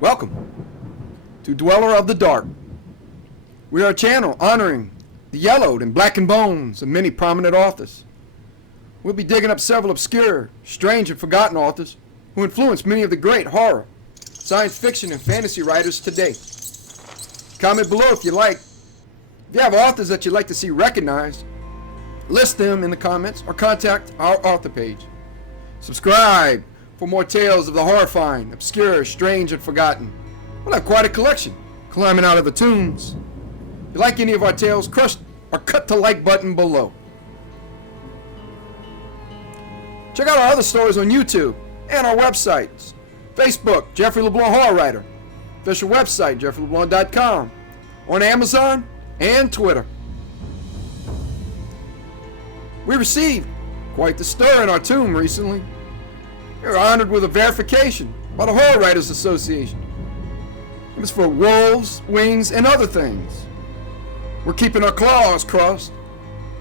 Welcome to Dweller of the Dark. We are a channel honoring the yellowed and blackened bones of many prominent authors. We'll be digging up several obscure, strange, and forgotten authors who influenced many of the great horror, science fiction, and fantasy writers today. Comment below if you like. If you have authors that you'd like to see recognized, list them in the comments or contact our author page. Subscribe for more tales of the horrifying, obscure, strange, and forgotten. We'll have quite a collection climbing out of the tombs. If you like any of our tales, crush or cut the like button below. Check out our other stories on YouTube and our websites. Facebook, Jeffrey LeBlanc Horror Writer. Official website, jeffreyleblanc.com. On Amazon and Twitter. We received quite the stir in our tomb recently. We were honored with a verification by the Horror Writers Association. It was for wolves, wings, and other things. We're keeping our claws crossed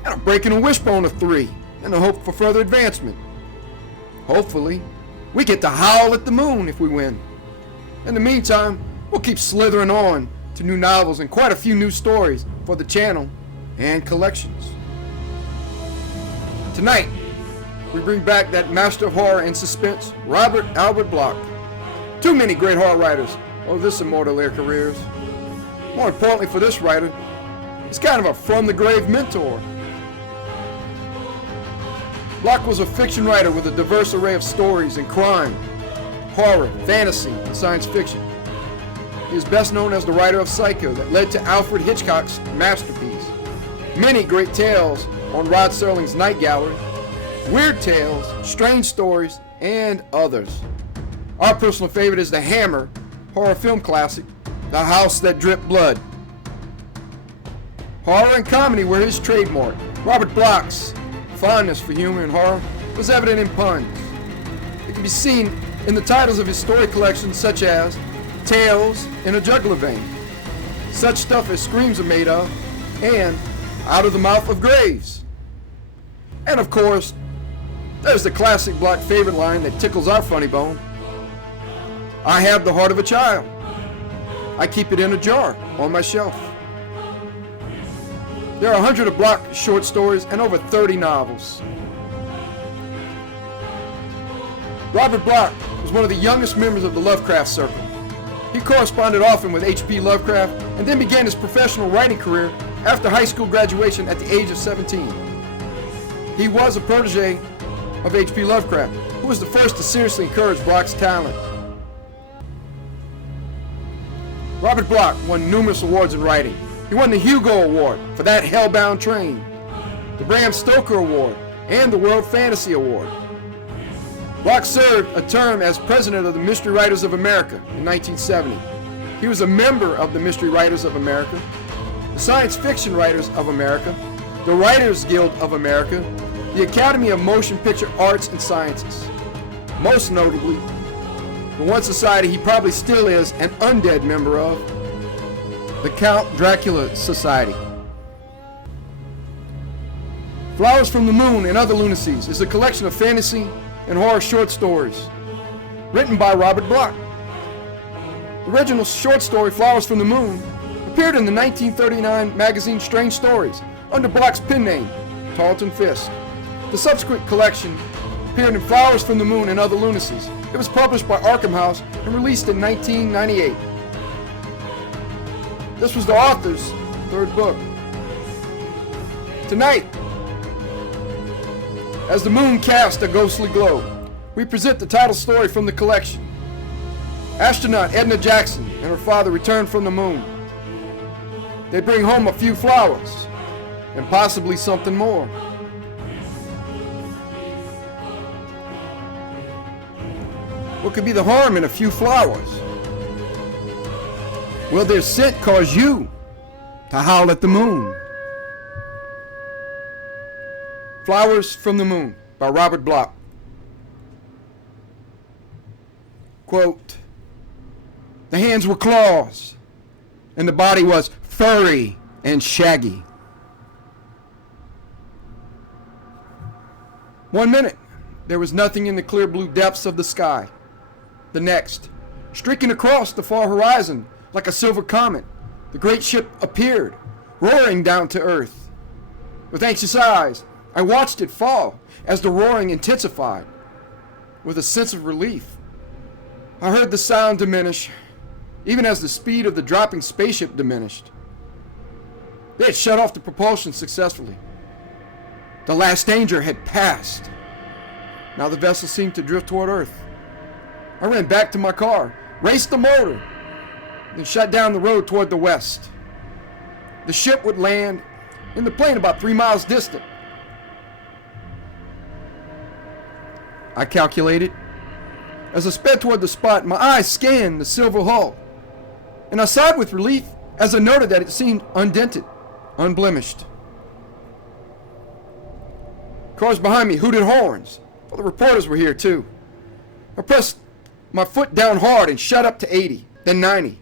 and are breaking a wishbone of 3 in the hope for further advancement. Hopefully, we get to howl at the moon if we win. In the meantime, we'll keep slithering on to new novels and quite a few new stories for the channel and collections. Tonight, we bring back that master of horror and suspense, Robert Albert Bloch. Too many great horror writers owe this immortal their careers. More importantly for this writer, he's kind of a from-the-grave mentor. Bloch was a fiction writer with a diverse array of stories in crime, horror, fantasy, and science fiction. He is best known as the writer of Psycho that led to Alfred Hitchcock's masterpiece. Many great tales on Rod Serling's Night Gallery, weird tales, strange stories, and others. Our personal favorite is The Hammer horror film classic, The House That Dripped Blood. Horror and comedy were his trademark. Robert Bloch's fondness for humor and horror was evident in puns. It can be seen in the titles of his story collections such as Tales in a Jugular Vein, Such Stuff as Screams Are Made Of, and Out of the Mouth of Graves. And of course, there's the classic Bloch favorite line that tickles our funny bone. I have the heart of a child. I keep it in a jar on my shelf. There are 100 of Bloch's short stories and over 30 novels. Robert Bloch was one of the youngest members of the Lovecraft Circle. He corresponded often with H.P. Lovecraft and then began his professional writing career after high school graduation at the age of 17. He was a protege of H.P. Lovecraft, who was the first to seriously encourage Bloch's talent. Robert Bloch won numerous awards in writing. He won the Hugo Award for That Hellbound Train, the Bram Stoker Award, and the World Fantasy Award. Bloch served a term as president of the Mystery Writers of America in 1970. He was a member of the Mystery Writers of America, the Science Fiction Writers of America, the Writers Guild of America, the Academy of Motion Picture Arts and Sciences. Most notably, the one society he probably still is an undead member of, the Count Dracula Society. Flowers from the Moon and Other Lunacies is a collection of fantasy and horror short stories written by Robert Bloch. The original short story Flowers from the Moon appeared in the 1939 magazine Strange Stories under Bloch's pen name, Tarleton Fisk. The subsequent collection appeared in Flowers from the Moon and Other Lunacies. It was published by Arkham House and released in 1998. This was the author's third book. Tonight, as the moon cast a ghostly glow, we present the title story from the collection. Astronaut Edna Jackson and her father return from the moon. They bring home a few flowers, and possibly something more. What could be the harm in a few flowers? Will their scent cause you to howl at the moon? Flowers from the Moon by Robert Bloch. Quote, the hands were claws, and the body was furry and shaggy. 1 minute, there was nothing in the clear blue depths of the sky. The next, Streaking across the far horizon like a silver comet, the great ship appeared, roaring down to earth. With anxious eyes, I watched it fall as the roaring intensified. With a sense of relief, I heard the sound diminish, even as the speed of the dropping spaceship diminished. They had shut off the propulsion successfully. The last danger had passed. Now the vessel seemed to drift toward Earth. I ran back to my car, raced the motor, and shot down the road toward the west. The ship would land in the plain about 3 miles distant. I calculated. As I sped toward the spot, my eyes scanned the silver hull, and I sighed with relief as I noted that it seemed undented, unblemished. Cars behind me hooted horns. Well, the reporters were here too. I pressed my foot down hard and shot up to 80, then 90.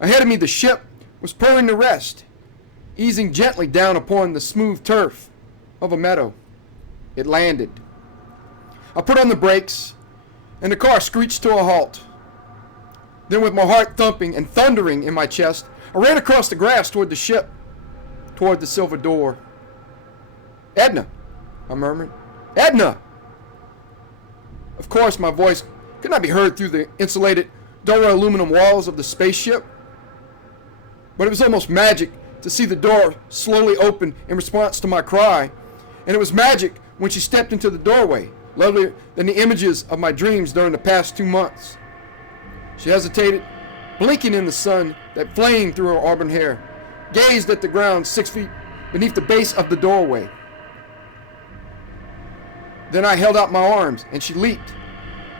Ahead of me, the ship was purring to rest, easing gently down upon the smooth turf of a meadow. It landed. I put on the brakes, and the car screeched to a halt. Then, with my heart thumping and thundering in my chest, I ran across the grass toward the ship, toward the silver door. "Edna," I murmured. "Edna!" Of course, my voice could not be heard through the insulated dura-aluminum walls of the spaceship, but it was almost magic to see the door slowly open in response to my cry, and it was magic when she stepped into the doorway, lovelier than the images of my dreams during the past 2 months. She hesitated, blinking in the sun that flamed through her auburn hair, gazed at the ground 6 feet beneath the base of the doorway. Then I held out my arms, and she leaped,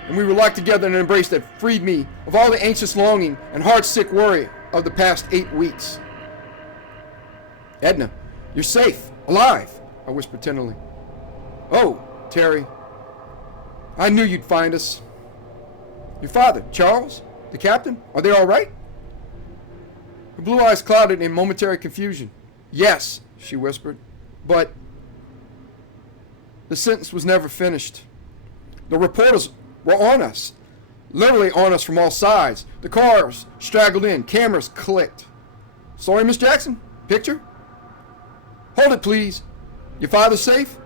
and we were locked together in an embrace that freed me of all the anxious longing and heart-sick worry of the past 8 weeks. "Edna, you're safe, alive," I whispered tenderly. "Oh, Terry, I knew you'd find us. Your father, Charles, the captain, are they all right?" Her blue eyes clouded in momentary confusion. "Yes," she whispered, "but..." The sentence was never finished. The reporters were on us, literally on us from all sides. The cars straggled in, cameras clicked. "Sorry, Miss Jackson? Picture?" "Hold it, please. Your father's safe?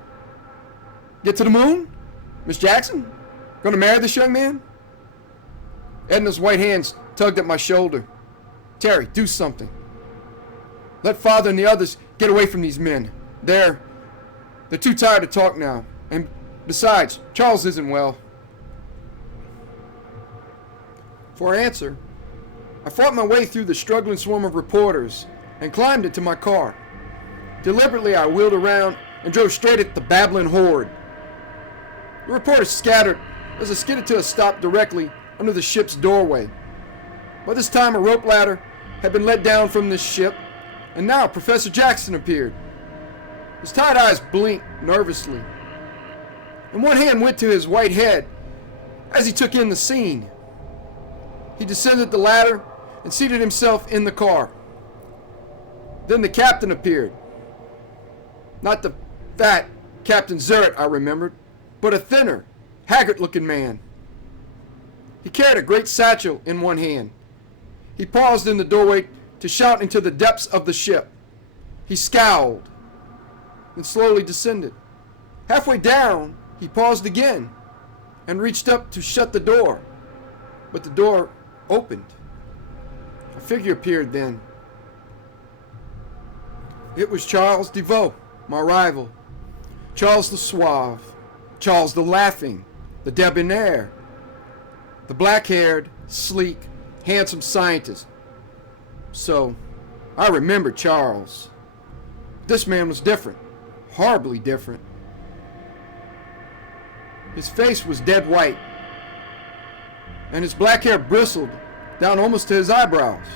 Get to the moon? Miss Jackson? Gonna marry this young man?" Edna's white hands tugged at my shoulder. "Terry, do something. Let father and the others get away from these men. They're too tired to talk now. And besides, Charles isn't well." For answer, I fought my way through the struggling swarm of reporters and climbed into my car. Deliberately, I wheeled around and drove straight at the babbling horde. The reporters scattered as I skidded to a stop directly under the ship's doorway. By this time, a rope ladder had been let down from the ship, and now Professor Jackson appeared. His tired eyes blinked nervously, and one hand went to his white head as he took in the scene. He descended the ladder and seated himself in the car. Then the captain appeared. Not the fat Captain Zurich I remembered, but a thinner, haggard-looking man. He carried a great satchel in one hand. He paused in the doorway to shout into the depths of the ship. He scowled, then slowly descended. Halfway down, he paused again and reached up to shut the door, but the door opened. A figure appeared then. It was Charles DeVoe, my rival. Charles the suave, Charles the laughing, the debonair, the black-haired, sleek, handsome scientist. So, I remembered Charles. This man was different, horribly different. His face was dead white, and his black hair bristled down almost to his eyebrows.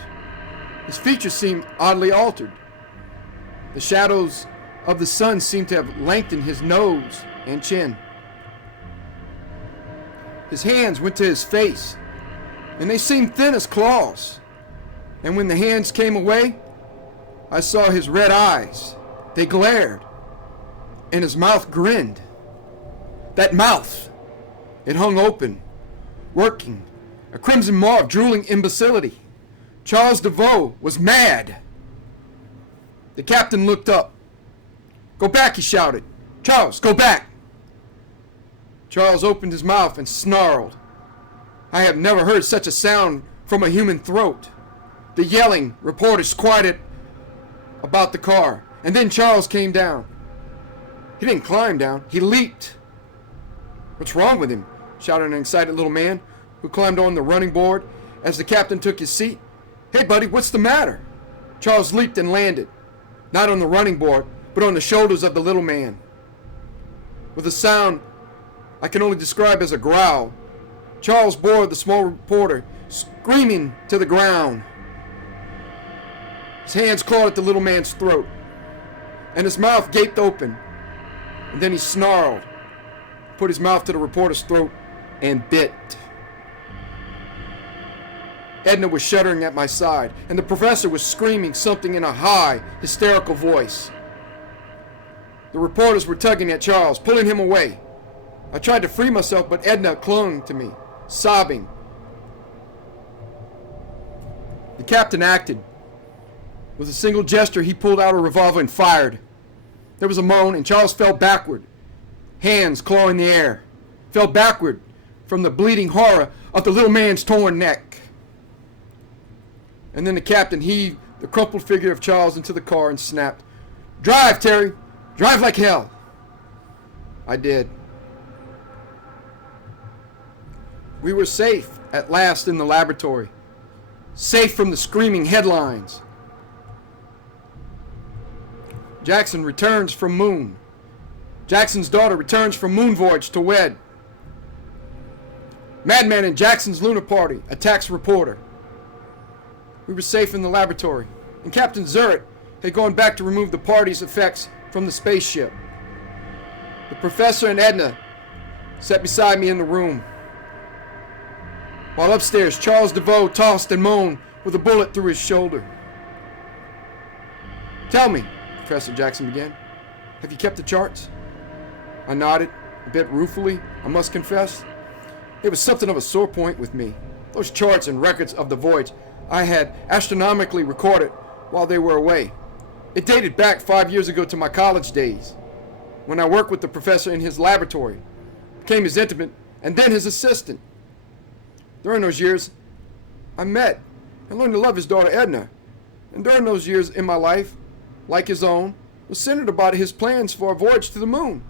His features seemed oddly altered. The shadows of the sun seemed to have lengthened his nose and chin. His hands went to his face, and they seemed thin as claws. And when the hands came away, I saw his red eyes. They glared, and his mouth grinned. That mouth, it hung open, working, a crimson maw of drooling imbecility. Charles DeVoe was mad. The captain looked up. "Go back," he shouted. "Charles, go back." Charles opened his mouth and snarled. I have never heard such a sound from a human throat. The yelling reporters quieted about the car, and then Charles came down. He didn't climb down, he leaped. "What's wrong with him?" shouted an excited little man who climbed on the running board as the captain took his seat. "Hey buddy, what's the matter?" Charles leaped and landed, not on the running board, but on the shoulders of the little man. With a sound I can only describe as a growl, Charles bore the small reporter, screaming, to the ground. His hands clawed at the little man's throat, and his mouth gaped open. And then he snarled, put his mouth to the reporter's throat, and bit. Edna was shuddering at my side, and the professor was screaming something in a high, hysterical voice. The reporters were tugging at Charles, pulling him away. I tried to free myself, but Edna clung to me, sobbing. The captain acted. With a single gesture, he pulled out a revolver and fired. There was a moan, and Charles fell backward, hands clawing the air. Fell backward from the bleeding horror of the little man's torn neck. And then the captain heaved the crumpled figure of Charles into the car and snapped, "Drive, Terry! Drive like hell!" I did. We were safe at last in the laboratory, safe from the screaming headlines. Jackson returns from moon. Jackson's daughter returns from moon voyage to wed. Madman in Jackson's lunar party attacks reporter. We were safe in the laboratory, and Captain Zurich had gone back to remove the party's effects from the spaceship. The professor and Edna sat beside me in the room, while upstairs Charles DeVoe tossed and moaned with a bullet through his shoulder. "Tell me," Professor Jackson began, "have you kept the charts?" I nodded, a bit ruefully, I must confess. It was something of a sore point with me. Those charts and records of the voyage I had astronomically recorded while they were away. It dated back 5 years ago to my college days, when I worked with the professor in his laboratory, became his intimate, and then his assistant. During those years, I met and learned to love his daughter Edna, and during those years in my life, like his own, was centered about his plans for a voyage to the moon.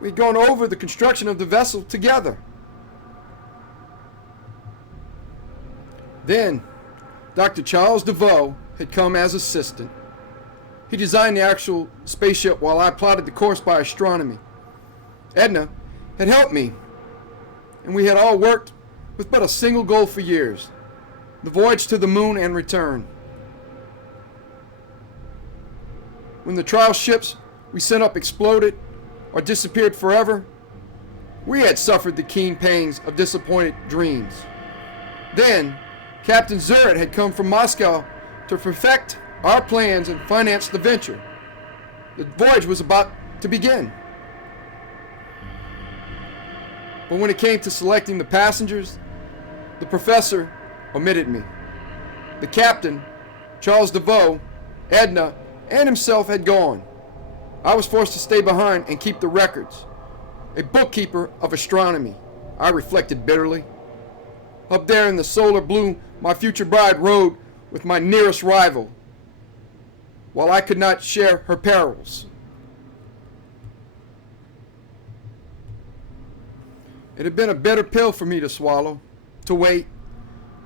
We had gone over the construction of the vessel together. Then, Dr. Charles DeVoe had come as assistant. He designed the actual spaceship while I plotted the course by astronomy. Edna had helped me, and we had all worked with but a single goal for years: the voyage to the moon and return. When the trial ships we sent up exploded or disappeared forever, we had suffered the keen pangs of disappointed dreams. Then, Captain Zurich had come from Moscow to perfect our plans and finance the venture. The voyage was about to begin. But when it came to selecting the passengers, the professor omitted me. The captain, Charles DeVoe, Edna, and himself had gone. I was forced to stay behind and keep the records. A bookkeeper of astronomy, I reflected bitterly. Up there in the solar blue, my future bride rode with my nearest rival, while I could not share her perils. It had been a bitter pill for me to swallow, to wait,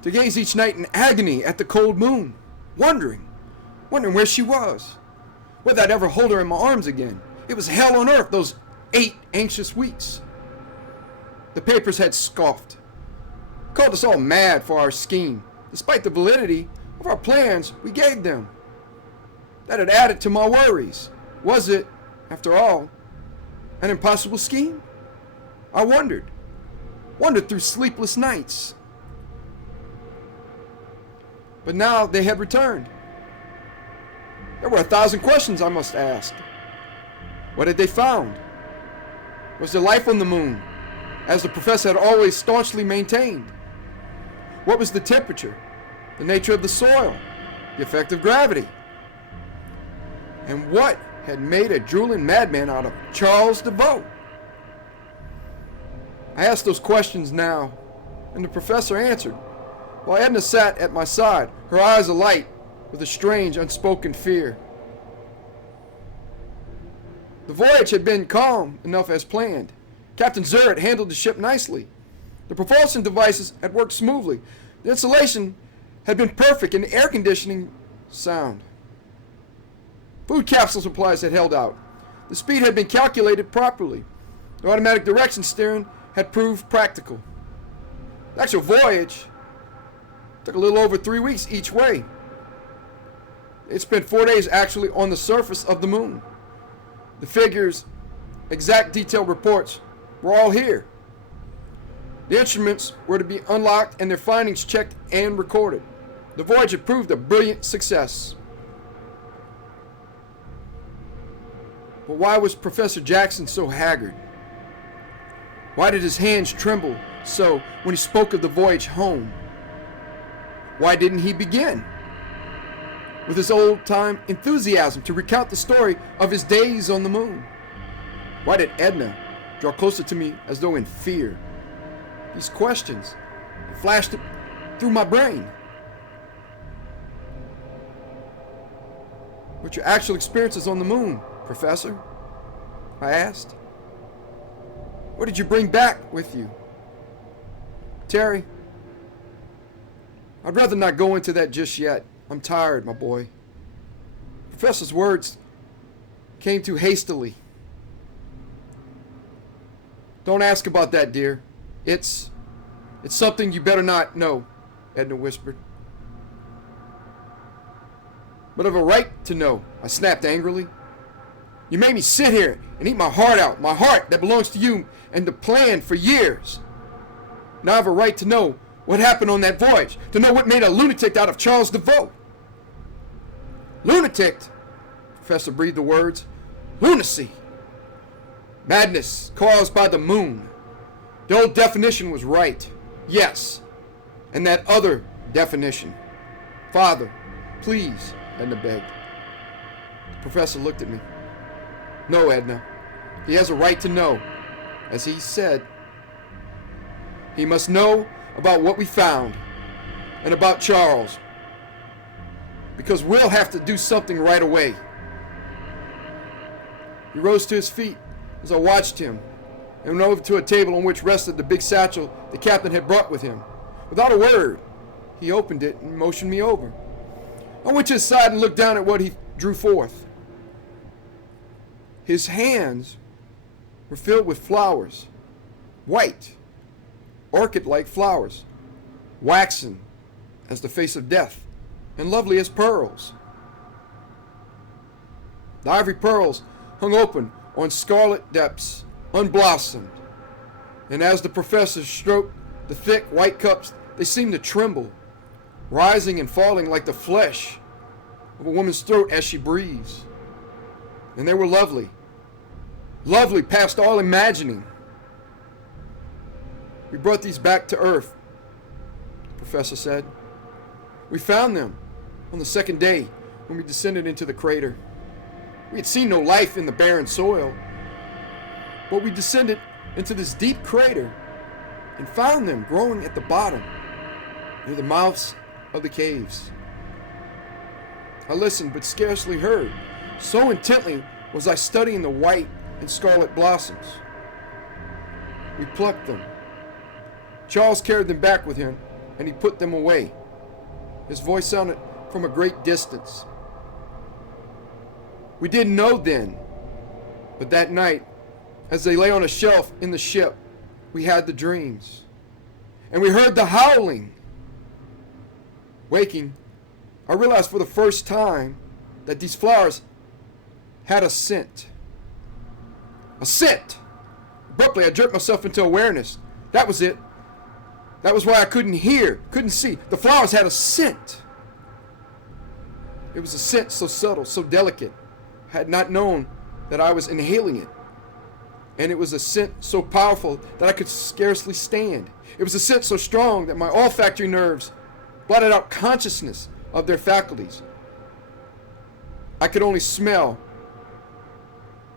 to gaze each night in agony at the cold moon, wondering where she was, whether I'd ever hold her in my arms again. It was hell on earth, those 8 anxious weeks. The papers had scoffed, called us all mad for our scheme, despite the validity of our plans we gave them. That had added to my worries. Was it, after all, an impossible scheme? I wondered through sleepless nights. But now they had returned. There were 1,000 questions I must ask. What had they found? Was there life on the moon, as the professor had always staunchly maintained? What was the temperature, the nature of the soil, the effect of gravity? And what had made a drooling madman out of Charles DeVoe? I asked those questions now, and the professor answered, while Edna sat at my side, her eyes alight with a strange, unspoken fear. The voyage had been calm enough as planned. Captain Zur had handled the ship nicely. The propulsion devices had worked smoothly. The insulation had been perfect and the air conditioning sound. Food capsule supplies had held out. The speed had been calculated properly. The automatic direction steering had proved practical. The actual voyage took a little over 3 weeks each way. It spent 4 days actually on the surface of the moon. The figures, exact detailed reports, were all here. The instruments were to be unlocked and their findings checked and recorded. The voyage had proved a brilliant success. But why was Professor Jackson so haggard? Why did his hands tremble so when he spoke of the voyage home? Why didn't he begin with his old-time enthusiasm to recount the story of his days on the moon? Why did Edna draw closer to me as though in fear? These questions flashed through my brain. What's your actual experiences on the moon, Professor? I asked. What did you bring back with you? Terry, I'd rather not go into that just yet. I'm tired, my boy. The professor's words came too hastily. Don't ask about that, dear. It's something you better not know, Edna whispered. But I've a right to know, I snapped angrily. You made me sit here and eat my heart out, my heart that belongs to you and the plan for years. Now I have a right to know what happened on that voyage, to know what made a lunatic out of Charles DeVoe. Lunatic? The professor breathed the words. Lunacy. Madness caused by the moon. The old definition was right. Yes. And that other definition. Father, please, Edna begged. The professor looked at me. No, Edna. He has a right to know. As he said, he must know about what we found and about Charles. Because we'll have to do something right away. He rose to his feet as I watched him and went over to a table on which rested the big satchel the captain had brought with him. Without a word, he opened it and motioned me over. I went to his side and looked down at what he drew forth. His hands were filled with flowers, white, orchid-like flowers, waxen as the face of death, and lovely as pearls. The ivory pearls hung open on scarlet depths, unblossomed, and as the professor stroked the thick white cups, they seemed to tremble, rising and falling like the flesh of a woman's throat as she breathes. And they were lovely, lovely past all imagining. We brought these back to Earth, the professor said. We found them on the second day when we descended into the crater. We had seen no life in the barren soil, but we descended into this deep crater and found them growing at the bottom, near the mouths of the caves. I listened but scarcely heard, so intently was I studying the white and scarlet blossoms. We plucked them. Charles carried them back with him, and he put them away. His voice sounded from a great distance. We didn't know then, but that night, as they lay on a shelf in the ship, we had the dreams, and we heard the howling. Waking, I realized for the first time that these flowers had a scent. A scent! Abruptly, I jerked myself into awareness. That was it. That was why I couldn't hear, couldn't see. The flowers had a scent. It was a scent so subtle, so delicate. I had not known that I was inhaling it. and it was a scent so powerful that I could scarcely stand. It was a scent so strong that my olfactory nerves blotted out consciousness of their faculties. I could only smell,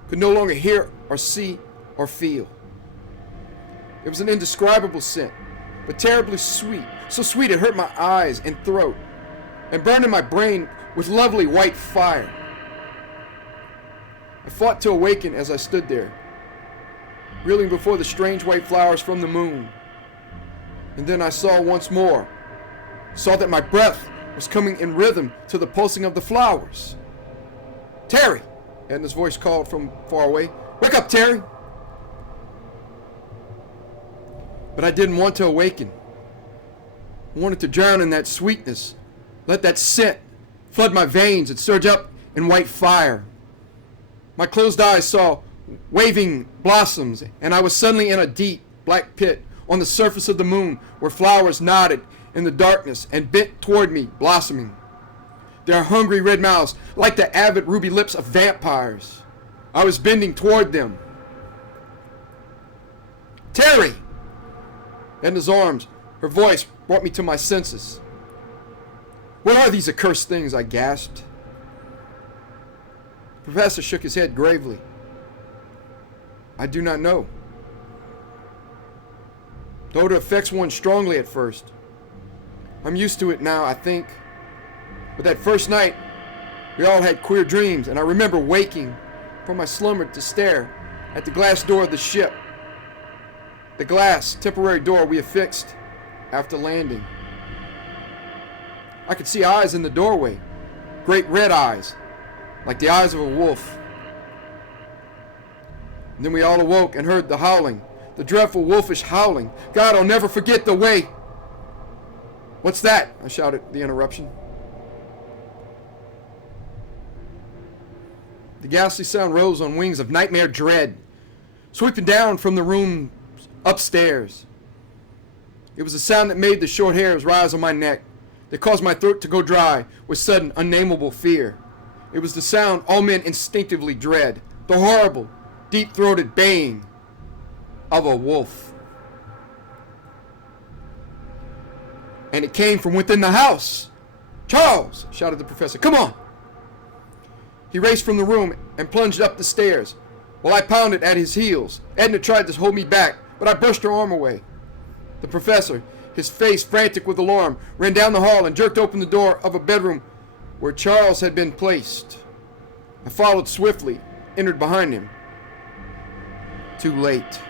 could no longer hear or see or feel. It was an indescribable scent, but terribly sweet, so sweet it hurt my eyes and throat, and burned in my brain with lovely white fire. I fought to awaken as I stood there, reeling before the strange white flowers from the moon. And then I saw once more, saw that my breath was coming in rhythm to the pulsing of the flowers. "Terry!" Edna's voice called from far away. "Wake up, Terry!" But I didn't want to awaken. I wanted to drown in that sweetness, let that scent flood my veins and surge up in white fire. My closed eyes saw waving blossoms, and I was suddenly in a deep, black pit on the surface of the moon where flowers nodded in the darkness and bent toward me, blossoming. Their hungry red mouths like the avid ruby lips of vampires. I was bending toward them. "Terry!" Edna's arms, her voice brought me to my senses. "What are these accursed things?" I gasped. The professor shook his head gravely. "I do not know. Though it affects one strongly at first. I'm used to it now, I think. But that first night, we all had queer dreams, and I remember waking from my slumber to stare at the glass door of the ship. The glass, temporary door we affixed after landing. I could see eyes in the doorway, great red eyes, like the eyes of a wolf. And then we all awoke and heard the howling, the dreadful wolfish howling. God, I'll never forget the way." "What's that?" I shouted the interruption. The ghastly sound rose on wings of nightmare dread, sweeping down from the room upstairs. It was a sound that made the short hairs rise on my neck, that caused my throat to go dry with sudden, unnameable fear. It was the sound all men instinctively dread, the horrible, deep-throated baying of a wolf. And it came from within the house. "Charles!" shouted the professor. "Come on!" He raced from the room and plunged up the stairs, while I pounded at his heels. Edna tried to hold me back, but I brushed her arm away. The professor, his face frantic with alarm, ran down the hall and jerked open the door of a bedroom where Charles had been placed. I followed swiftly, entered behind him. Too late.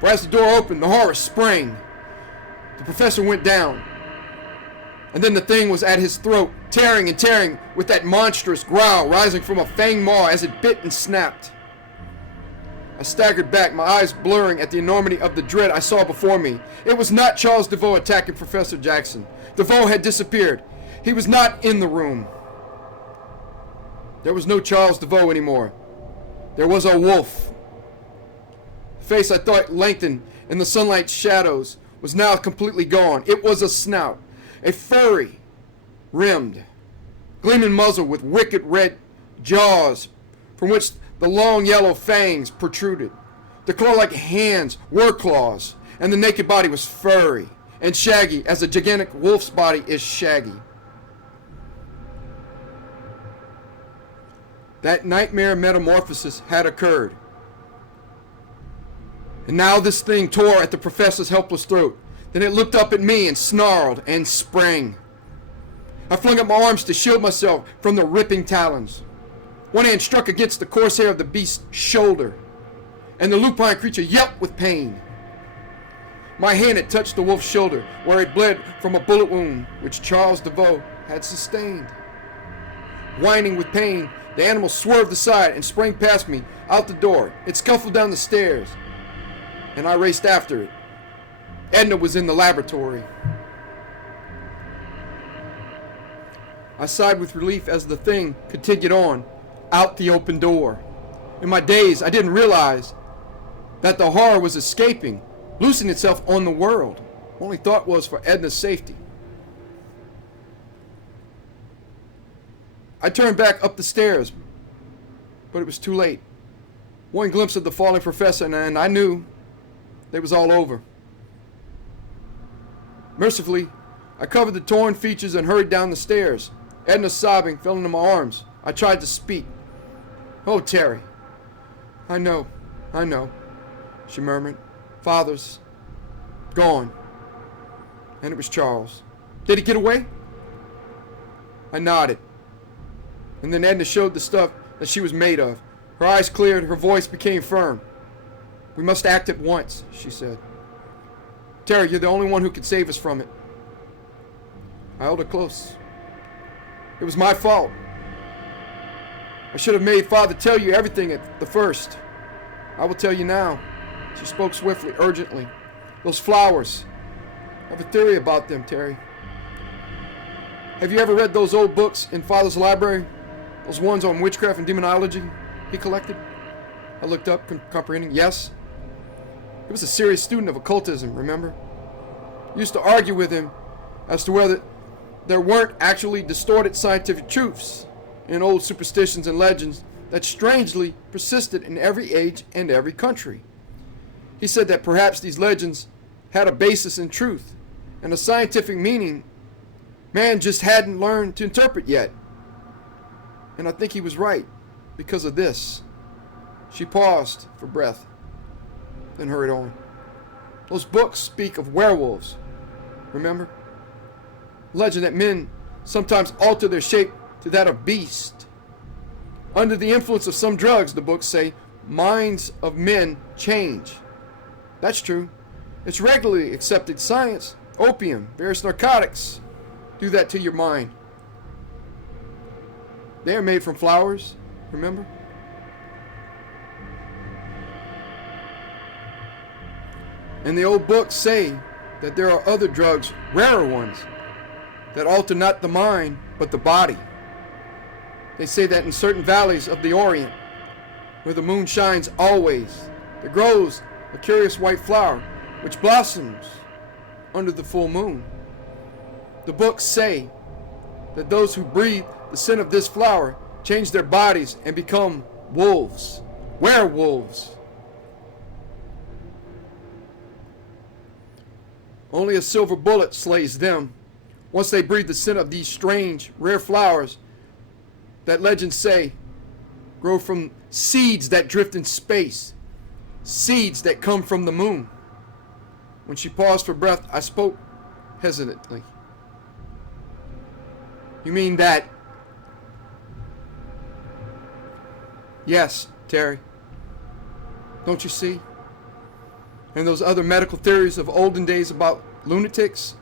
For as the door opened, the horror sprang. The professor went down, and then the thing was at his throat, tearing and tearing with that monstrous growl rising from a fanged maw as it bit and snapped. I staggered back, my eyes blurring at the enormity of the dread I saw before me. It was not Charles DeVoe attacking Professor Jackson. DeVoe had disappeared. He was not in the room. There was no Charles DeVoe anymore. There was a wolf. The face I thought lengthened in the sunlight shadows was now completely gone. It was a snout, a furry, rimmed, gleaming muzzle with wicked red jaws from which the long yellow fangs protruded. The claw-like hands were claws, and the naked body was furry and shaggy as a gigantic wolf's body is shaggy. That nightmare metamorphosis had occurred. And now this thing tore at the professor's helpless throat. Then it looked up at me and snarled and sprang. I flung up my arms to shield myself from the ripping talons. One hand struck against the coarse hair of the beast's shoulder, and the lupine creature yelped with pain. My hand had touched the wolf's shoulder, where it bled from a bullet wound which Charles DeVoe had sustained. Whining with pain, the animal swerved aside and sprang past me out the door. It scuffled down the stairs, and I raced after it. Edna was in the laboratory. I sighed with relief as the thing continued on, out the open door. In my daze, I didn't realize that the horror was escaping, loosing itself on the world. Only thought was for Edna's safety. I turned back up the stairs, but it was too late. One glimpse of the falling professor, and I knew it was all over. Mercifully, I covered the torn features and hurried down the stairs. Edna, sobbing, fell into my arms. I tried to speak. "Oh, Terry." I know, she murmured. "Father's gone." And it was Charles. "Did he get away?" I nodded. And then Edna showed the stuff that she was made of. Her eyes cleared, her voice became firm. "We must act at once," she said. "Terry, you're the only one who can save us from it." I held her close. "It was my fault. I should have made Father tell you everything at the first. I will tell you now." She spoke swiftly, urgently. "Those flowers. I have a theory about them, Terry. Have you ever read those old books in Father's library? Those ones on witchcraft and demonology he collected?" I looked up, comprehending. "Yes." He was a serious student of occultism, remember? I used to argue with him as to whether there weren't actually distorted scientific truths in old superstitions and legends that strangely persisted in every age and every country. He said that perhaps these legends had a basis in truth and a scientific meaning man just hadn't learned to interpret yet. And I think he was right because of this. She paused for breath, then hurried on. "Those books speak of werewolves, remember? Legend that men sometimes alter their shape to that of beasts. Under the influence of some drugs, the books say, minds of men change. That's true. It's regularly accepted science. Opium, various narcotics do that to your mind. They are made from flowers, remember? And the old books say that there are other drugs, rarer ones, that alter not the mind, but the body. They say that in certain valleys of the Orient, where the moon shines always, there grows a curious white flower, which blossoms under the full moon. The books say that those who breathe the scent of this flower change their bodies and become wolves, werewolves. Only a silver bullet slays them. Once they breathe the scent of these strange, rare flowers that legends say grow from seeds that drift in space, seeds that come from the moon. When she paused for breath, I spoke hesitantly. You mean that? Yes, Terry. Don't you see? And those other medical theories of olden days about lunatics,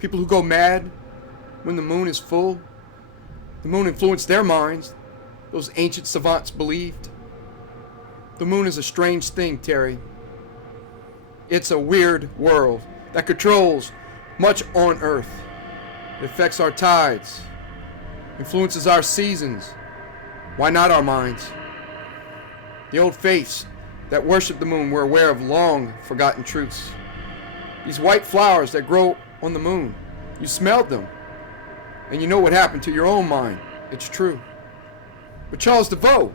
people who go mad when the moon is full. The moon influenced their minds, those ancient savants believed. The moon is a strange thing, Terry. It's a weird world that controls much on Earth. It affects our tides, influences our seasons. Why not our minds? The old faiths that worship the moon were aware of long forgotten truths. These white flowers that grow on the moon, you smelled them, and you know what happened to your own mind. It's true. But Charles DeVoe,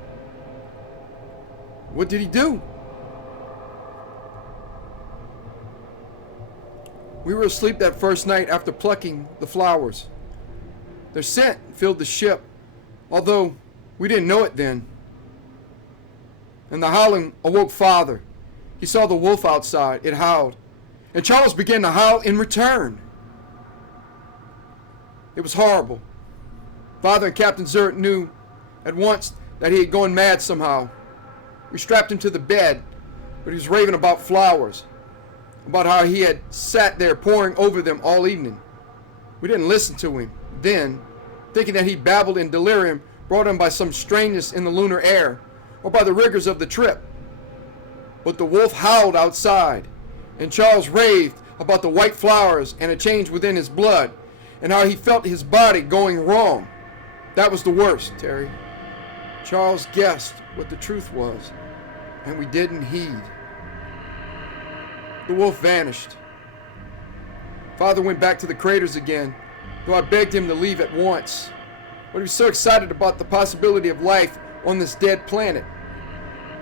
what did he do? We were asleep that first night after plucking the flowers. Their scent filled the ship, although we didn't know it then. And the howling awoke Father. He saw the wolf outside. It howled. And Charles began to howl in return. It was horrible. Father and Captain Zurich knew at once that he had gone mad somehow. We strapped him to the bed, but he was raving about flowers, about how he had sat there poring over them all evening. We didn't listen to him then, thinking that he babbled in delirium brought on by some strangeness in the lunar air, or by the rigors of the trip. But the wolf howled outside, and Charles raved about the white flowers and a change within his blood, and how he felt his body going wrong. That was the worst, Terry. Charles guessed what the truth was, and we didn't heed. The wolf vanished. Father went back to the craters again, though I begged him to leave at once. But he was so excited about the possibility of life on this dead planet.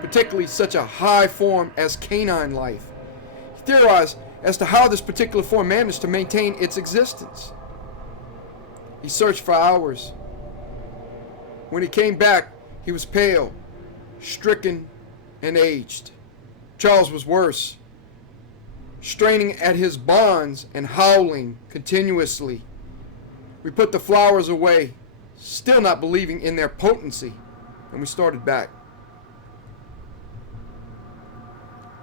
particularly such a high form as canine life. He theorized as to how this particular form managed to maintain its existence. He searched for hours. When he came back, he was pale, stricken, and aged. Charles was worse, straining at his bonds and howling continuously. We put the flowers away, still not believing in their potency, and we started back.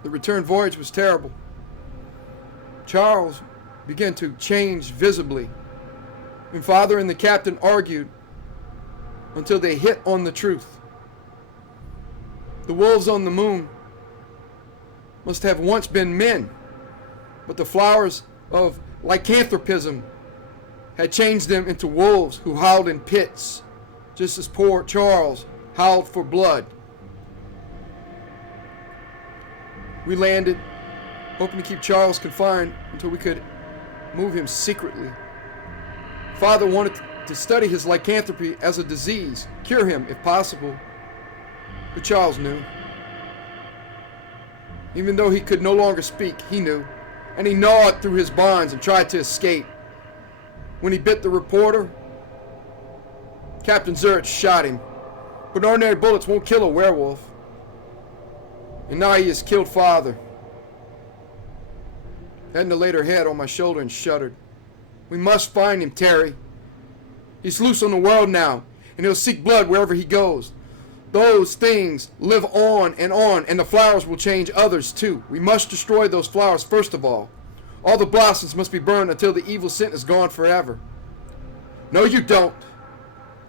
The return voyage was terrible. Charles began to change visibly, and Father and the captain argued until they hit on the truth. The wolves on the moon must have once been men, but the flowers of lycanthropism had changed them into wolves who howled in pits, just as poor Charles howled for blood. We landed, hoping to keep Charles confined until we could move him secretly. Father wanted to study his lycanthropy as a disease, cure him if possible, but Charles knew. Even though he could no longer speak, he knew, and he gnawed through his bonds and tried to escape. When he bit the reporter, Captain Zurich shot him, but ordinary bullets won't kill a werewolf. And now he has killed Father. Edna laid her head on my shoulder and shuddered. We must find him, Terry. He's loose on the world now, and he'll seek blood wherever he goes. Those things live on, and the flowers will change others too. We must destroy those flowers first of all. All the blossoms must be burned until the evil scent is gone forever. No, you don't.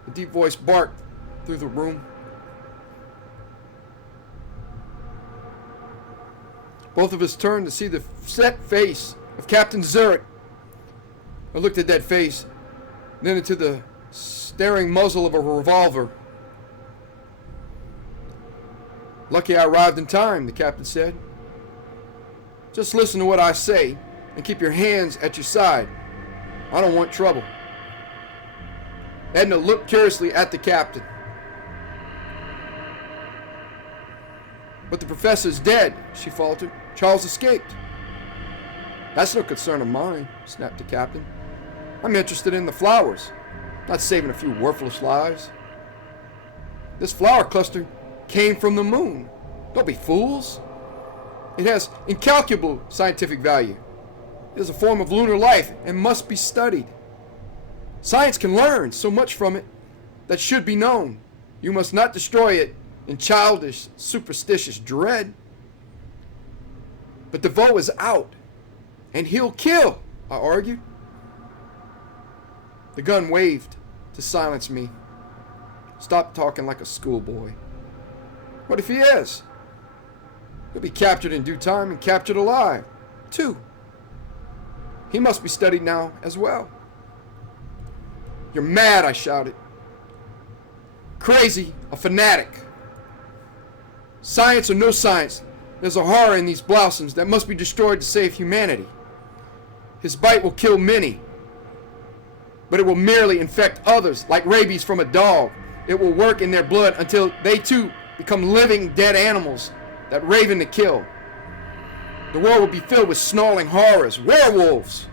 A deep voice barked through the room. Both of us turned to see the set face of Captain Zurich. I looked at that face, then into the staring muzzle of a revolver. Lucky I arrived in time, the captain said. Just listen to what I say and keep your hands at your side. I don't want trouble. Edna looked curiously at the captain. But the professor's dead, she faltered. Charles escaped. That's no concern of mine, snapped the captain. I'm interested in the flowers, not saving a few worthless lives. This flower cluster came from the moon. Don't be fools. It has incalculable scientific value. It is a form of lunar life and must be studied. Science can learn so much from it that should be known. You must not destroy it in childish, superstitious dread. But DeVoe is out, and he'll kill, I argued. The gun waved to silence me. Stop talking like a schoolboy. What if he is? He'll be captured in due time and captured alive, too. He must be studied now as well. You're mad, I shouted. Crazy, a fanatic. Science or no science, there's a horror in these blossoms that must be destroyed to save humanity. His bite will kill many, but it will merely infect others like rabies from a dog. It will work in their blood until they too become living dead animals that raven to kill. The world will be filled with snarling horrors, werewolves.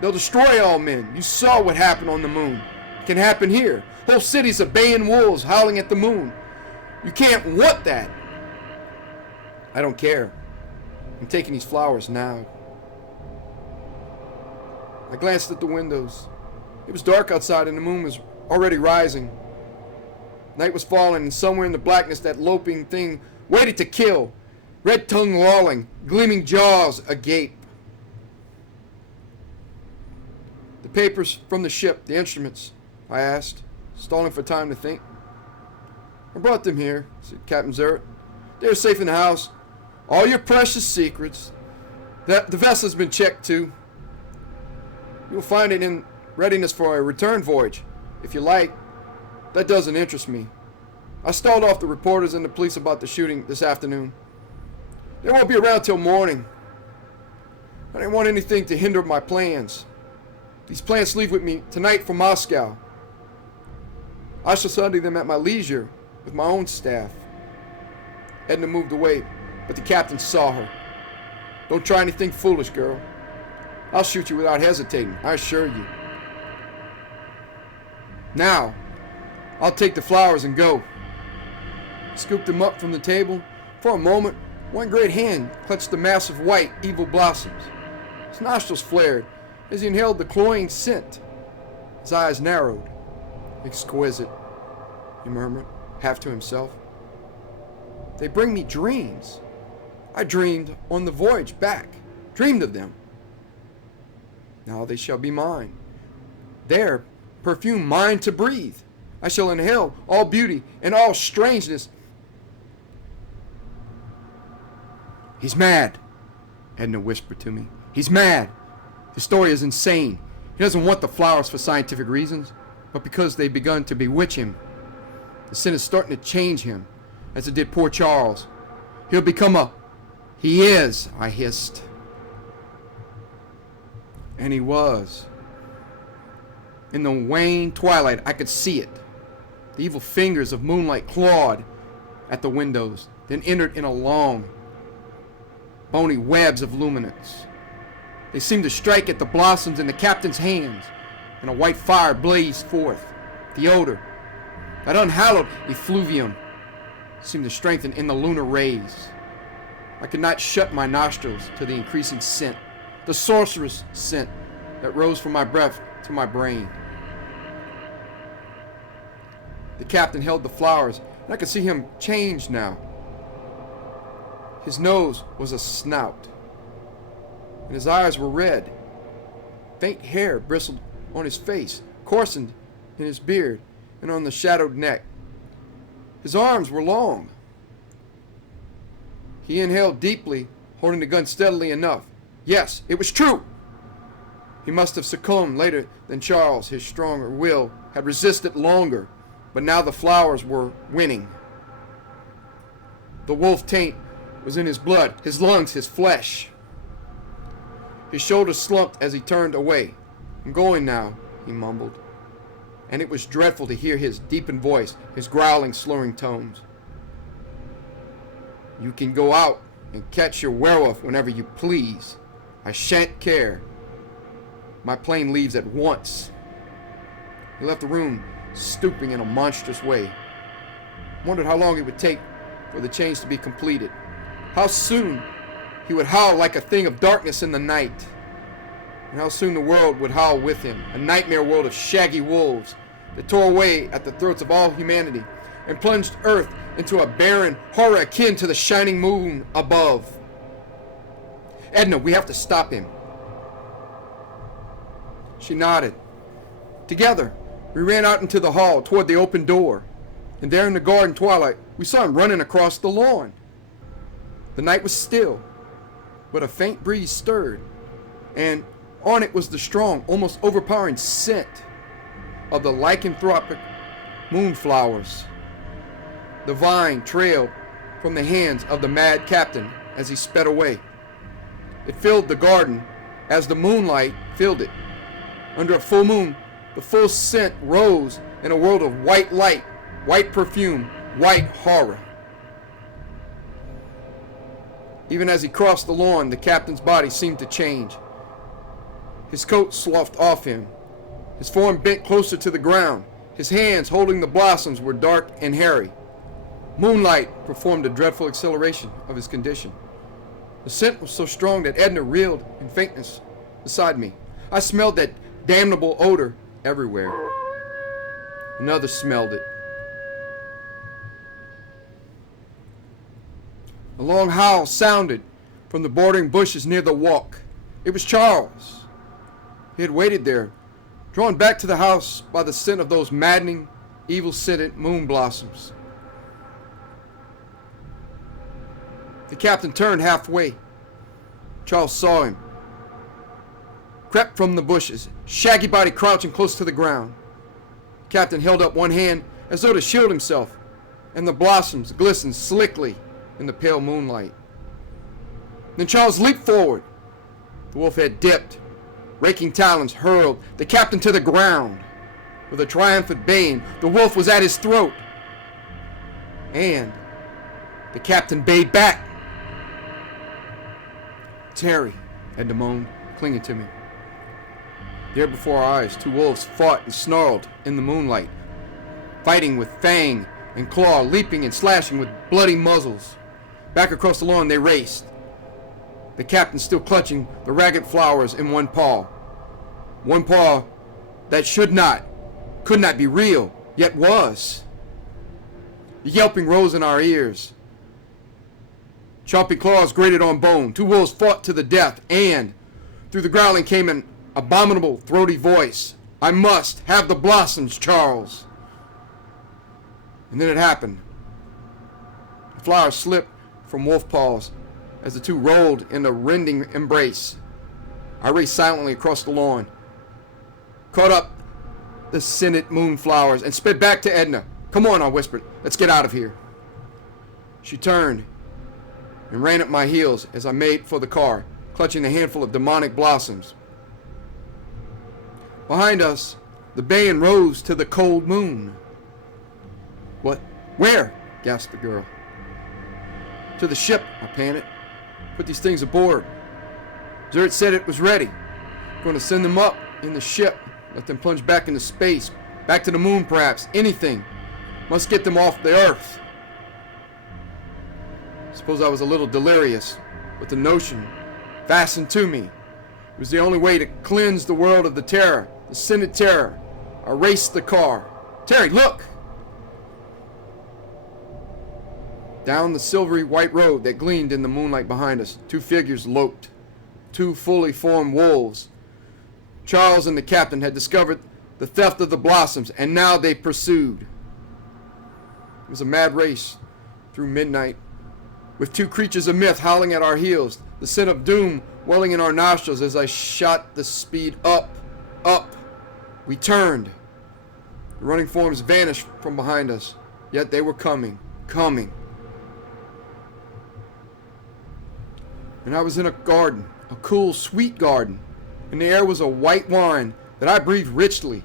They'll destroy all men. You saw what happened on the moon. It can happen here. Whole cities of baying wolves howling at the moon. You can't want that. I don't care. I'm taking these flowers now. I glanced at the windows. It was dark outside and the moon was already rising. Night was falling, and somewhere in the blackness that loping thing waited to kill. Red tongue lolling, gleaming jaws agape. The papers from the ship, the instruments, I asked, stalling for time to think. I brought them here, said Captain Zurich. They're safe in the house. All your precious secrets. The vessel's been checked too. You'll find it in readiness for a return voyage, if you like. That doesn't interest me. I stalled off the reporters and the police about the shooting this afternoon. They won't be around till morning. I didn't want anything to hinder my plans. These plans leave with me tonight for Moscow. I shall study them at my leisure with my own staff. Edna moved away, but the captain saw her. Don't try anything foolish, girl. I'll shoot you without hesitating, I assure you. Now, I'll take the flowers and go. He scooped them up from the table. For a moment, one great hand clutched the mass of white, evil blossoms. His nostrils flared as he inhaled the cloying scent. His eyes narrowed. Exquisite, he murmured, half to himself. They bring me dreams. I dreamed on the voyage back, dreamed of them. Now they shall be mine. Their perfume mine to breathe. I shall inhale all beauty and all strangeness. He's mad, Edna whispered to me. He's mad. The story is insane. He doesn't want the flowers for scientific reasons, but because they've begun to bewitch him. The sin is starting to change him, as it did poor Charles. He'll become a... He is, I hissed. And he was. In the wan twilight, I could see it. The evil fingers of moonlight clawed at the windows, then entered in a long, bony webs of luminance. They seemed to strike at the blossoms in the captain's hands, and a white fire blazed forth. The odor, that unhallowed effluvium, seemed to strengthen in the lunar rays. I could not shut my nostrils to the increasing scent, the sorcerous scent that rose from my breath to my brain. The captain held the flowers, and I could see him change now. His nose was a snout, and his eyes were red. Faint hair bristled on his face, coarsened in his beard, and on the shadowed neck. His arms were long. He inhaled deeply, holding the gun steadily enough. Yes, it was true! He must have succumbed later than Charles. His stronger will had resisted longer, but now the flowers were winning. The wolf taint was in his blood, his lungs, his flesh. His shoulders slumped as he turned away. I'm going now, he mumbled. And it was dreadful to hear his deepened voice, his growling, slurring tones. You can go out and catch your werewolf whenever you please. I shan't care. My plane leaves at once. He left the room, stooping in a monstrous way. Wondered how long it would take for the change to be completed. How soon he would howl like a thing of darkness in the night. And how soon the world would howl with him, a nightmare world of shaggy wolves that tore away at the throats of all humanity and plunged Earth into a barren horror akin to the shining moon above. Edna, we have to stop him. She nodded. Together, we ran out into the hall toward the open door, and there in the garden twilight, we saw him running across the lawn. The night was still, but a faint breeze stirred, and on it was the strong, almost overpowering scent of the lycanthropic moonflowers. The vine trailed from the hands of the mad captain as he sped away. It filled the garden as the moonlight filled it. Under a full moon, the full scent rose in a world of white light, white perfume, white horror. Even as he crossed the lawn, the captain's body seemed to change. His coat sloughed off him. His form bent closer to the ground. His hands holding the blossoms were dark and hairy. Moonlight performed a dreadful acceleration of his condition. The scent was so strong that Edna reeled in faintness beside me. I smelled that damnable odor everywhere. Another smelled it. A long howl sounded from the bordering bushes near the walk. It was Charles. He had waited there, drawn back to the house by the scent of those maddening, evil-scented moon blossoms. The captain turned halfway. Charles saw him. Crept from the bushes, shaggy body crouching close to the ground. The captain held up one hand as though to shield himself, and the blossoms glistened slickly in the pale moonlight. Then Charles leaped forward. The wolf head dipped. Raking talons hurled the captain to the ground. With a triumphant baying, the wolf was at his throat. And The captain bayed back. "Terry," Edna moaned, clinging to me. There before our eyes, two wolves fought and snarled in the moonlight, fighting with fang and claw, leaping and slashing with bloody muzzles. Back across the lawn they raced, the captain still clutching the ragged flowers in one paw. One paw that could not be real, yet was. The yelping rose in our ears. Chomping claws grated on bone. Two wolves fought to the death, and through the growling came an abominable, throaty voice. "I must have the blossoms, Charles." And then it happened. The flowers slipped from wolf paws as the two rolled in a rending embrace. I raced silently across the lawn, caught up the scented moonflowers, and sped back to Edna. "Come on," I whispered. "Let's get out of here." She turned and ran at my heels as I made for the car, clutching a handful of demonic blossoms. Behind us, the baying rose to the cold moon. "What? Where?" gasped the girl. "To the ship," I panted. "Put these things aboard. Zerd said it was ready. Going to send them up in the ship, let them plunge back into space, back to the moon perhaps, anything. Must get them off the earth." Suppose I was a little delirious, but the notion fastened to me. It was the only way to cleanse the world of the terror, the scented terror. I raced the car. "Terry, look!" Down the silvery white road that gleamed in the moonlight behind us, two figures loped. Two fully formed wolves. Charles and the captain had discovered the theft of the blossoms, and now they pursued. It was a mad race through midnight, with two creatures of myth howling at our heels, the scent of doom welling in our nostrils as I shot the speed up. We turned. The running forms vanished from behind us, yet they were coming. And I was in a garden, a cool, sweet garden, and the air was a white wine that I breathed richly,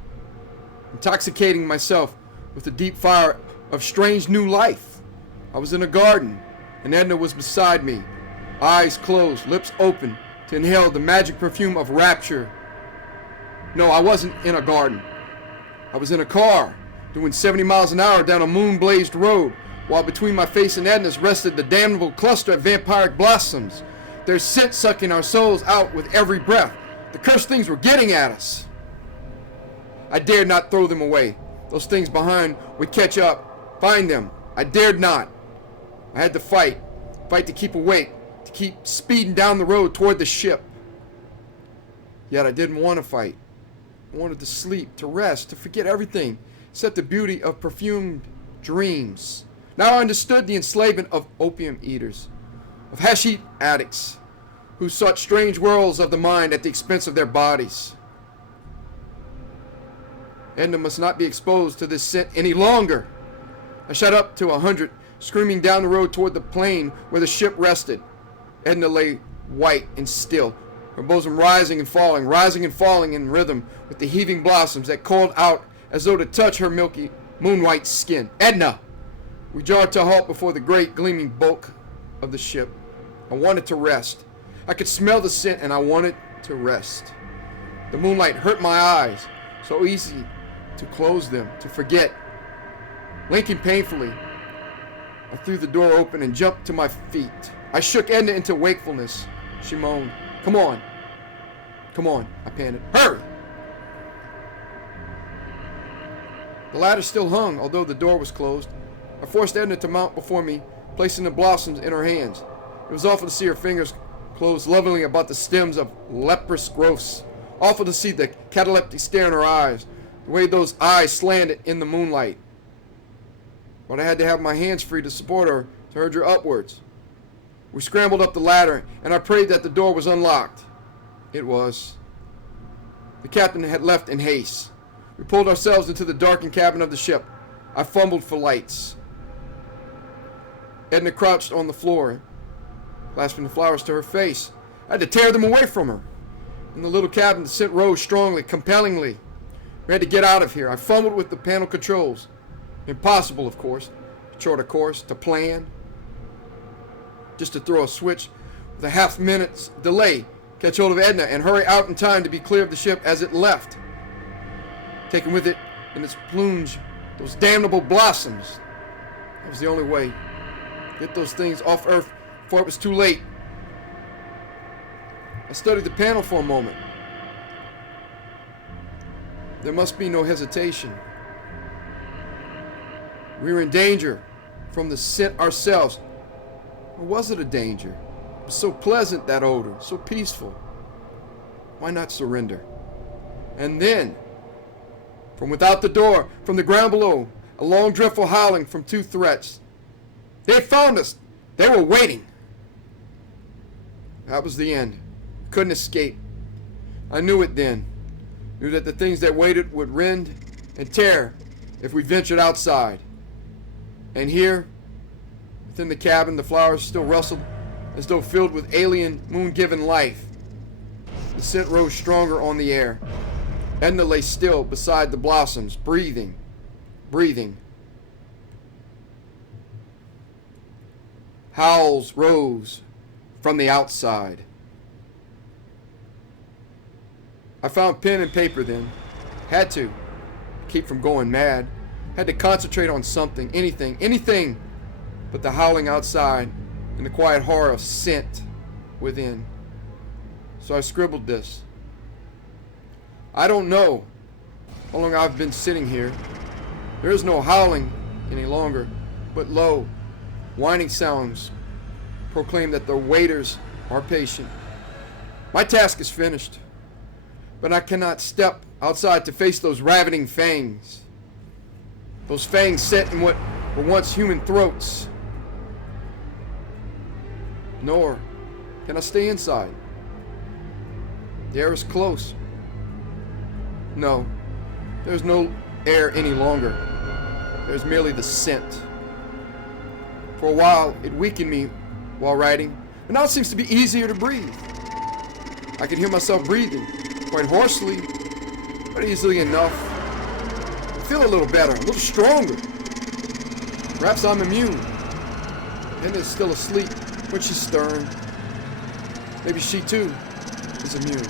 intoxicating myself with the deep fire of strange new life. I was in a garden, and Edna was beside me, eyes closed, lips open to inhale the magic perfume of rapture. No, I wasn't in a garden. I was in a car, doing 70 miles an hour down a moon-blazed road, while between my face and Edna's rested the damnable cluster of vampiric blossoms, their scent sucking our souls out with every breath. The cursed things were getting at us. I dared not throw them away. Those things behind would catch up, find them. I dared not. I had to fight to keep awake, to keep speeding down the road toward the ship. Yet I didn't want to fight. I wanted to sleep, to rest, to forget everything, except the beauty of perfumed dreams. Now I understood the enslavement of opium eaters, of hashish addicts, who sought strange worlds of the mind at the expense of their bodies. Edna must not be exposed to this scent any longer. I shot up to 100, screaming down the road toward the plain where the ship rested. Edna lay white and still, her bosom rising and falling in rhythm with the heaving blossoms that called out as though to touch her milky, moon-white skin. "Edna!" We jarred to a halt before the great gleaming bulk of the ship. I wanted to rest. I could smell the scent, and I wanted to rest. The moonlight hurt my eyes, so easy to close them, to forget. Blinking painfully, I threw the door open and jumped to my feet. I shook Edna into wakefulness. She moaned. Come on, I panted. "Hurry!" The ladder still hung, although the door was closed. I forced Edna to mount before me, placing the blossoms in her hands. It was awful to see her fingers close lovingly about the stems of leprous growths. Awful to see the cataleptic stare in her eyes, the way those eyes slanted in the moonlight. But I had to have my hands free to support her, to urge her upwards. We scrambled up the ladder, and I prayed that the door was unlocked. It was. The captain had left in haste. We pulled ourselves into the darkened cabin of the ship. I fumbled for lights. Edna crouched on the floor, clasping the flowers to her face. I had to tear them away from her. In the little cabin, the scent rose strongly, compellingly. We had to get out of here. I fumbled with the panel controls. Impossible, of course, to chart a course, to plan. just to throw a switch with a half-minute's delay, catch hold of Edna, and hurry out in time to be clear of the ship as it left, taking with it in its plunge those damnable blossoms. That was the only way. Get those things off Earth before it was too late. I studied the panel for a moment. There must be no hesitation. We were in danger from the scent ourselves. Or was it a danger? It was so pleasant, that odor, so peaceful. Why not surrender? And then, from without the door, from the ground below, a long, dreadful howling from two threats. They had found us. They were waiting. That was the end. Couldn't escape. I knew it then. Knew that the things that waited would rend and tear if we ventured outside. And here, within the cabin, the flowers still rustled as though filled with alien, moon-given life. The scent rose stronger on the air. Edna lay still beside the blossoms, breathing, breathing. Howls rose from the outside. I found pen and paper then. Had to keep from going mad. Had to concentrate on something, anything but the howling outside and the quiet horror of scent within. So I scribbled this. I don't know how long I've been sitting here. There is no howling any longer, but low, whining sounds proclaim that the waiters are patient. My task is finished, but I cannot step outside to face those ravening fangs. Those fangs set in what were once human throats. Nor can I stay inside. The air is close. No, there's no air any longer. There's merely the scent. For a while, it weakened me while writing, but now it seems to be easier to breathe. I can hear myself breathing, quite hoarsely, but easily enough. I feel a little better, a little stronger. Perhaps I'm immune. Edna's still asleep, but she's stirring. Maybe she too is immune.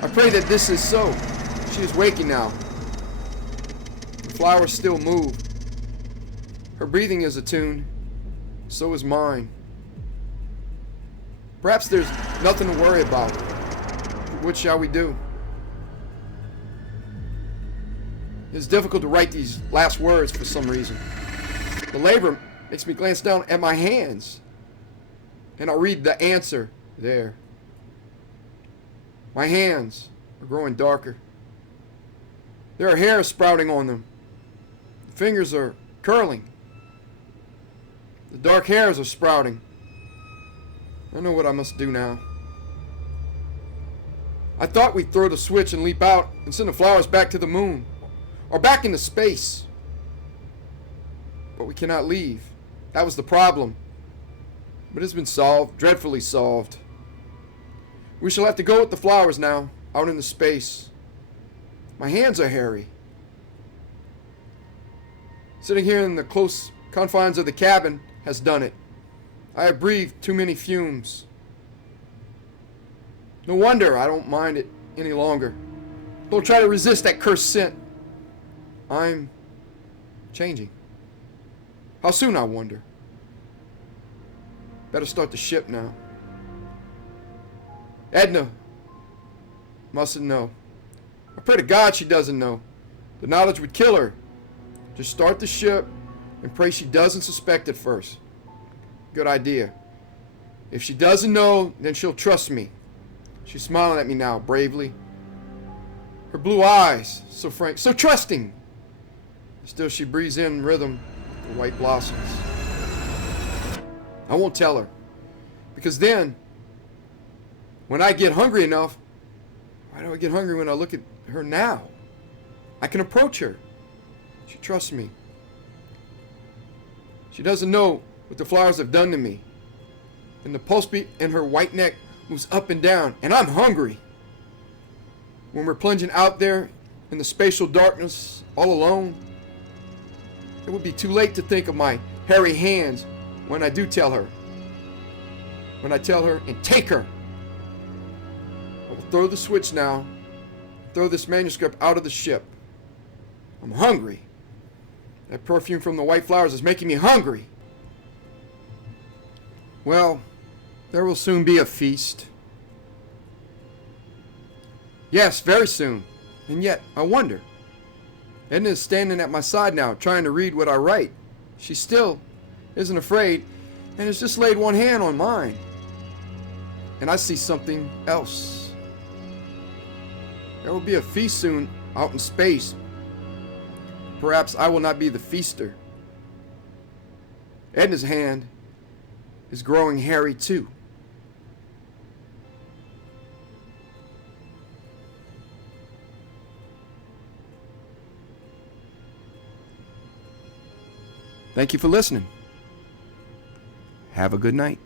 I pray that this is so. She is waking now. The flowers still move. Her breathing is attuned. So is mine. Perhaps there's nothing to worry about. What shall we do? It's difficult to write these last words for some reason. The labor makes me glance down at my hands, and I'll read the answer there. My hands are growing darker. There are hairs sprouting on them. The fingers are curling. The dark hairs are sprouting. I know what I must do now. I thought we'd throw the switch and leap out and send the flowers back to the moon, or back into space. But we cannot leave. That was the problem. But it's been solved, dreadfully solved. We shall have to go with the flowers now, out into space. My hands are hairy. Sitting here in the close confines of the cabin has done it. I have breathed too many fumes. No wonder I don't mind it any longer. Don't try to resist that cursed scent. I'm changing. How soon, I wonder? Better start the ship now. Edna mustn't know. I pray to God she doesn't know. The knowledge would kill her. Just start the ship and pray she doesn't suspect it first. Good idea. If she doesn't know, then she'll trust me. She's smiling at me now, bravely. Her blue eyes, so frank, so trusting. Still she breathes in rhythm the white blossoms. I won't tell her. Because then, when I get hungry enough, why do I get hungry when I look at her now? I can approach her. She trusts me. She doesn't know what the flowers have done to me. And the pulse beat in her white neck moves up and down, and I'm hungry. When we're plunging out there in the spatial darkness, all alone, it would be too late to think of my hairy hands when I do tell her when I tell her, and take her. I will throw the switch now, throw this manuscript out of the ship. I'm hungry. That perfume from the white flowers is making me hungry. Well, there will soon be a feast. Yes, very soon. And yet, I wonder. Edna is standing at my side now, trying to read what I write. She still isn't afraid, and has just laid one hand on mine. And I see something else. There will be a feast soon out in space. Perhaps I will not be the feaster. Edna's hand is growing hairy too. Thank you for listening. Have a good night.